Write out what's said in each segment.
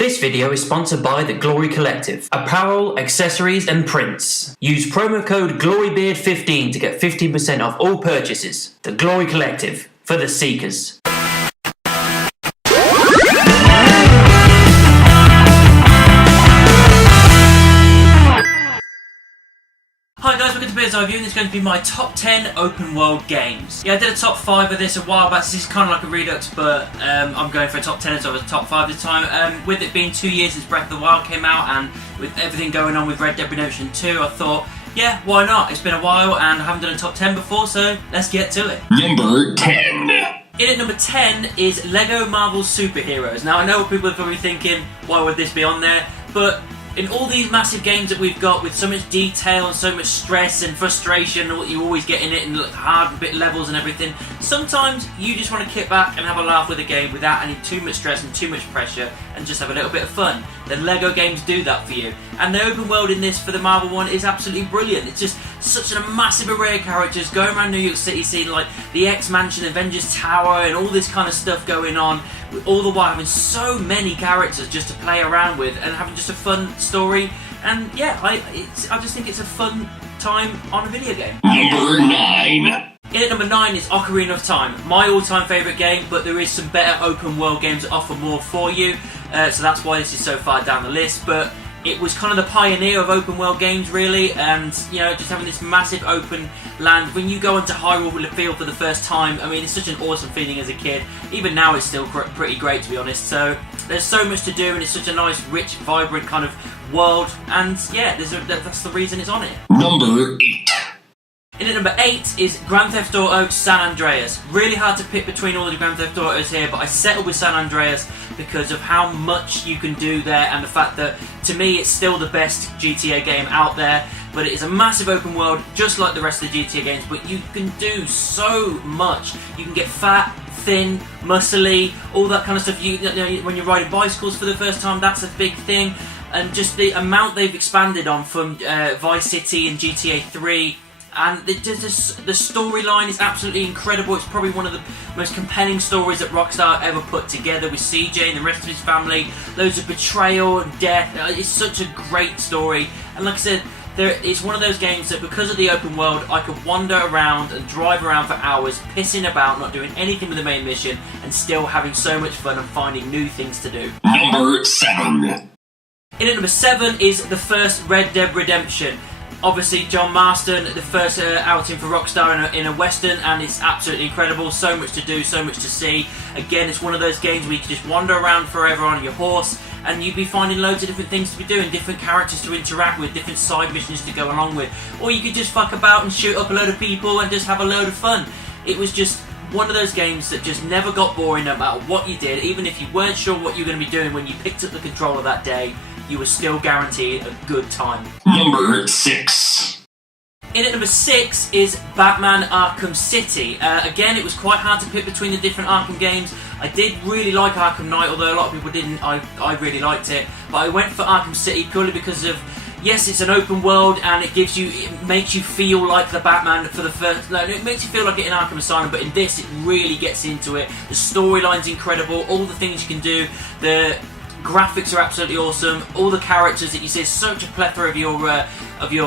This video is sponsored by the Glory Collective. Apparel, accessories and prints. Use promo code GLORYBEARD15 to get 15% off all purchases. The Glory Collective, for the seekers. Hi guys, welcome to Beard's Eye View, and this is going to be my top 10 open world games. Yeah, I did a top 5 of this a while back. This is kind of like a Redux, but I'm going for a top 10 instead of a top 5 this time. With it being 2 years since Breath of the Wild came out, and with everything going on with Red Dead Redemption 2, I thought, yeah, why not? It's been a while and I haven't done a top 10 before, so let's get to it. Number 10. In at number 10 is LEGO Marvel Superheroes. Now I know what people are probably thinking, why would this be on there? But in all these massive games that we've got with so much detail and so much stress and frustration and what you always get in it and hard bit levels and everything, sometimes you just want to kick back and have a laugh with a game without any too much stress and too much pressure and just have a little bit of fun. The LEGO games do that for you. And the open world in this for the Marvel one is absolutely brilliant. It's just such a massive array of characters going around New York City, seeing like the X-Mansion, Avengers Tower and all this kind of stuff going on, all the while having so many characters just to play around with and having just a fun story. And yeah, I just think it's a fun time on a video game. Number 9. In at number 9 is Ocarina of Time, my all-time favourite game, but there is some better open world games that offer more for you, so that's why this is so far down the list. But it was kind of the pioneer of open world games, really, and you know, just having this massive open land. When you go into Hyrule Field for the first time, I mean, it's such an awesome feeling as a kid. Even now, it's still pretty great, to be honest. So there's so much to do, and it's such a nice, rich, vibrant kind of world. And yeah, that's the reason it's on it. Number 8. In at number 8 is Grand Theft Auto San Andreas. Really hard to pick between all the Grand Theft Autos here, but I settled with San Andreas because of how much you can do there and the fact that, to me, it's still the best GTA game out there. But it is a massive open world, just like the rest of the GTA games, but you can do so much. You can get fat, thin, muscly, all that kind of stuff. You know, when you're riding bicycles for the first time, that's a big thing. And just the amount they've expanded on from Vice City and GTA 3. And the storyline is absolutely incredible. It's probably one of the most compelling stories that Rockstar ever put together with CJ and the rest of his family. Loads of betrayal and death. It's such a great story. And like I said, it's one of those games that because of the open world, I could wander around and drive around for hours, pissing about, not doing anything with the main mission, and still having so much fun and finding new things to do. Number 7. In at number 7 is the first Red Dead Redemption. Obviously, John Marston, the first outing for Rockstar in a Western, and it's absolutely incredible. So much to do, so much to see. Again, it's one of those games where you can just wander around forever on your horse, and you'd be finding loads of different things to be doing, different characters to interact with, different side missions to go along with. Or you could just fuck about and shoot up a load of people and just have a load of fun. It was just one of those games that just never got boring no matter what you did. Even if you weren't sure what you were going to be doing when you picked up the controller that day, you were still guaranteed a good time. Number 6. In at number 6 is Batman Arkham City. Again, it was quite hard to pick between the different Arkham games. I did really like Arkham Knight, although a lot of people didn't. I really liked it. But I went for Arkham City purely because of, yes, it's an open world and it makes you feel like the Batman for the first. No, it makes you feel like it in Arkham Asylum, but in this it really gets into it. The storyline's incredible, all the things you can do, the graphics are absolutely awesome. All the characters that you see, such a plethora of your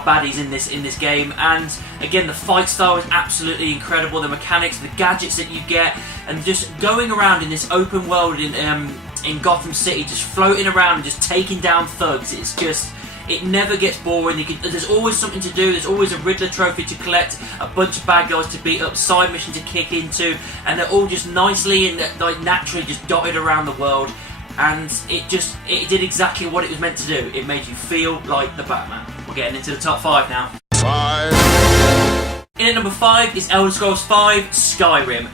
baddies in this game. And again, the fight style is absolutely incredible. The mechanics, the gadgets that you get, and just going around in this open world in Gotham City, just floating around and just taking down thugs. It's just, it never gets boring. There's always something to do. There's always a Riddler trophy to collect, a bunch of bad guys to beat up, side mission to kick into, and they're all just nicely and like naturally just dotted around the world. And it did exactly what it was meant to do. It made you feel like the Batman. We're getting into the top 5 now. 5. In at number 5 is Elder Scrolls V Skyrim.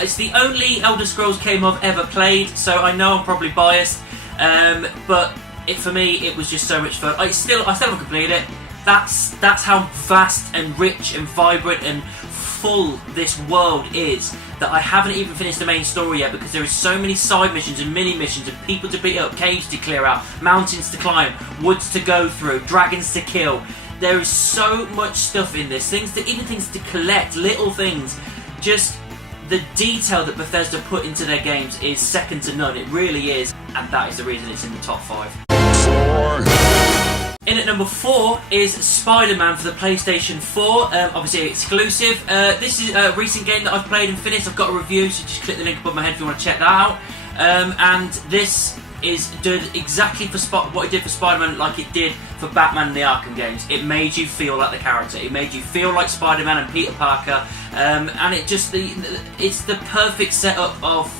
It's the only Elder Scrolls game I've ever played, so I know I'm probably biased. But for me, it was just so much fun. I still haven't completed it. That's how vast and rich and vibrant and full this world is, that I haven't even finished the main story yet because there is so many side missions and mini missions and people to beat up, caves to clear out, mountains to climb, woods to go through, dragons to kill. There is so much stuff in this, even things to collect, little things. Just the detail that Bethesda put into their games is second to none. It really is, and that is the reason it's in the top 5. 4. In at number 4 is SpiderMan for the PlayStation 4, obviously exclusive. This is a recent game that I've played and finished. I've got a review, so just click the link above my head if you want to check that out. And this is did exactly for what it did for Spider-Man like it did for Batman and the Arkham games. It made you feel like the character. It made you feel like Spider-Man and Peter Parker. And it just it's the perfect setup of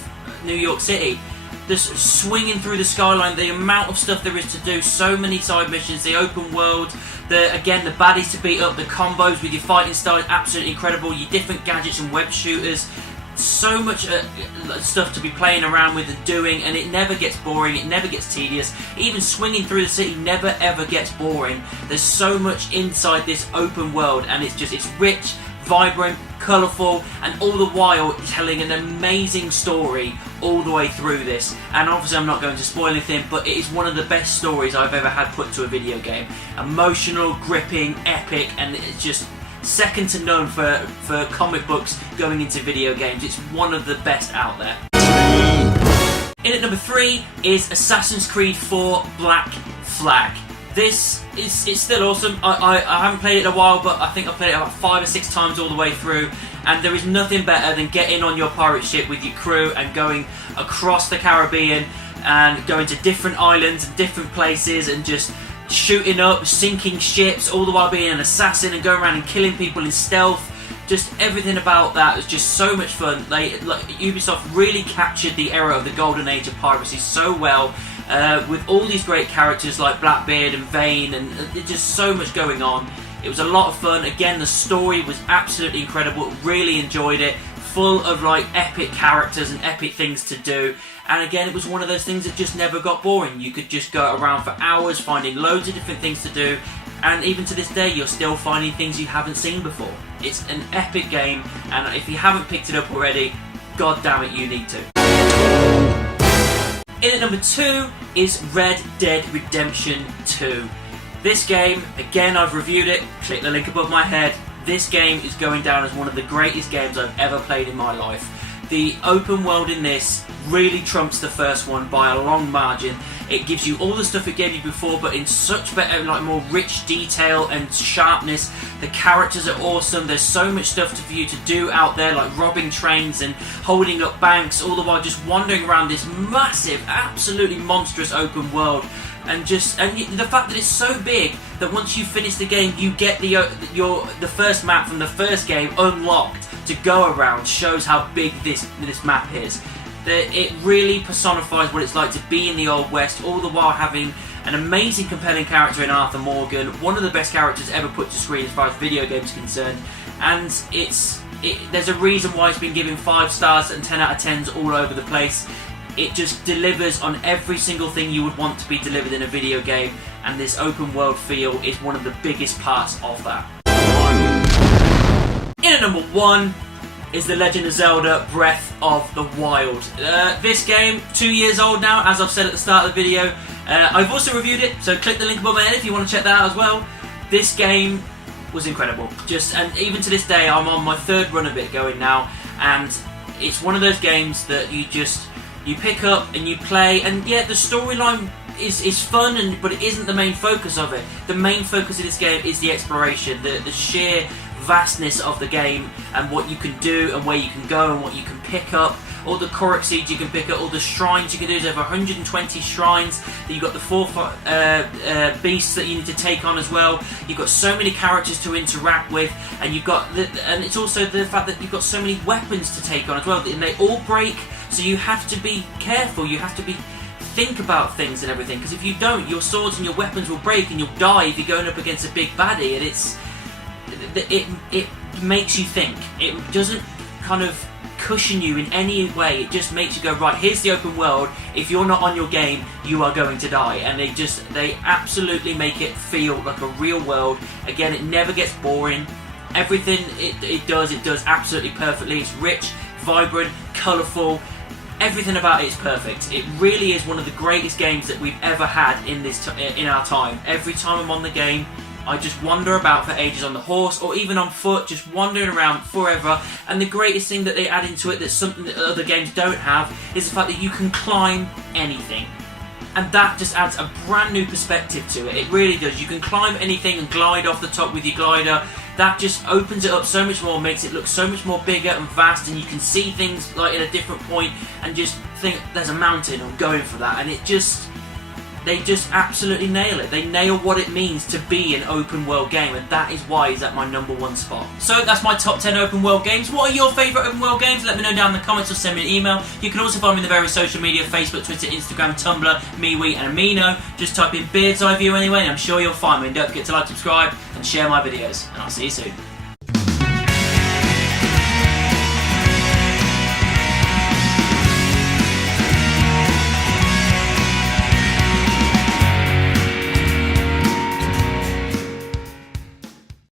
New York City. Just swinging through the skyline, the amount of stuff there is to do, so many side missions, the open world, the baddies to beat up, the combos with your fighting style is absolutely incredible, your different gadgets and web shooters, so much stuff to be playing around with and doing, and it never gets boring, it never gets tedious. Even swinging through the city never ever gets boring. There's so much inside this open world, and it's rich, vibrant, colourful, and all the while telling an amazing story all the way through this. And obviously I'm not going to spoil anything, but it is one of the best stories I've ever had put to a video game. Emotional, gripping, epic, and it's just second to none for comic books going into video games. It's one of the best out there. In at number 3 is Assassin's Creed 4 Black Flag. This is still awesome. I haven't played it in a while, but I think I've played it about 5 or 6 times all the way through, and there is nothing better than getting on your pirate ship with your crew and going across the Caribbean and going to different islands and different places and just shooting up, sinking ships, all the while being an assassin and going around and killing people in stealth. Just everything about that was just so much fun. Ubisoft really captured the era of the golden age of piracy so well, with all these great characters like Blackbeard and Vane, and just so much going on. It was a lot of fun. Again, the story was absolutely incredible. Really enjoyed it. Full of epic characters and epic things to do. And again, it was one of those things that just never got boring. You could just go around for hours finding loads of different things to do, and even to this day you're still finding things you haven't seen before. It's an epic game, and if you haven't picked it up already, god damn it, you need to. In at number 2 is Red Dead Redemption 2. This game, again, I've reviewed it, click the link above my head. This game is going down as one of the greatest games I've ever played in my life. The open world in this really trumps the first one by a long margin. It gives you all the stuff it gave you before, but in such better, more rich detail and sharpness. The characters are awesome. There's so much stuff for you to do out there, like robbing trains and holding up banks, all the while just wandering around this massive, absolutely monstrous open world. And the fact that it's so big that once you finish the game, you get the first map from the first game unlocked to go around shows how big this map is. It really personifies what it's like to be in the Old West, all the while having an amazing, compelling character in Arthur Morgan, one of the best characters ever put to screen as far as video games are concerned. And there's a reason why it's been given 5 stars and 10 out of 10s all over the place. It just delivers on every single thing you would want to be delivered in a video game, and this open world feel is one of the biggest parts of that. In at number 1 is The Legend of Zelda Breath of the Wild. This game, 2 years old now, as I've said at the start of the video. I've also reviewed it, so click the link above my head if you want to check that out as well. This game was incredible. And even to this day, I'm on my 3rd run of it going now, and it's one of those games that you pick up and you play, and yeah, the storyline is fun, but it isn't the main focus of it. The main focus of this game is the exploration, the sheer vastness of the game, and what you can do and where you can go and what you can pick up. All the Korok seeds you can pick up, all the shrines you can do. There's over 120 shrines. You've got the 4 beasts that you need to take on as well. You've got so many characters to interact with, and and it's also the fact that you've got so many weapons to take on as well, and they all break. So you have to be careful. You have to think about things and everything, because if you don't, your swords and your weapons will break, and you'll die if you're going up against a big baddie. And it makes you think. It doesn't kind of cushion you in any way. It just makes you go, right, here's the open world. If you're not on your game, you are going to die. And they absolutely make it feel like a real world. Again, it never gets boring. Everything it does absolutely perfectly. It's rich, vibrant, colourful. Everything about it is perfect. It really is one of the greatest games that we've ever had in our time. Every time I'm on the game, I just wander about for ages on the horse or even on foot, just wandering around forever. And the greatest thing that they add into it that's something that other games don't have is the fact that you can climb anything. And that just adds a brand new perspective to it. It really does. You can climb anything and glide off the top with your glider. That just opens it up so much more, makes it look so much more bigger and vast, and you can see things like at a different point and just think there's a mountain, I'm going for that. And they just absolutely nail it. They nail what it means to be an open world game, and that is why it's at my #1 spot. So that's my top 10 open world games. What are your favourite open world games? Let me know down in the comments or send me an email. You can also find me in the various social media, Facebook, Twitter, Instagram, Tumblr, MeWe and Amino. Just type in Beard's Eye View anyway, and I'm sure you'll find me. And don't forget to like, subscribe and share my videos. And I'll see you soon.